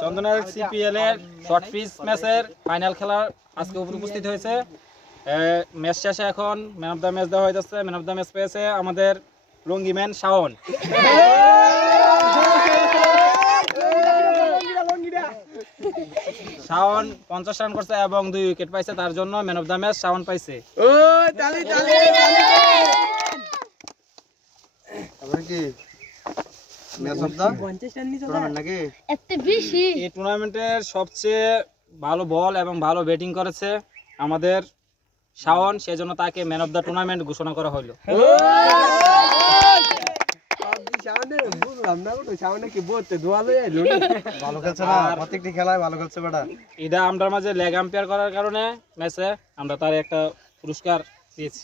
চন্দনার CPL এর short pitch ম্যাচের final খেলার আজকে উপস্থিত হয়েছে। ম্যাচ শেষে এখন ম্যান অফ দ্য ম্যাচ দেওয়া হয়ে যাচ্ছে। ম্যান অফ দ্য ম্যাচ পেয়েছে আমাদের লুঙ্গিম্যান শাওন। শাওন 50 রান করছে এবং 2 উইকেট পাইছে, তার জন্য man of the match Shaon পাইছে। এই টুর্নামেন্টের সবচেয়ে ভালো বল এবং ভালো ব্যাটিং করেছে আমাদের শাওন, সেজন্য তাকে ম্যান অফ দ্য টুর্নামেন্ট ঘোষণা করা হলো। এটা আমরা মাঝে লেগ আম্পায়ার করার কারণে ম্যাচে আমরা তার একটা পুরস্কার পেয়েছি।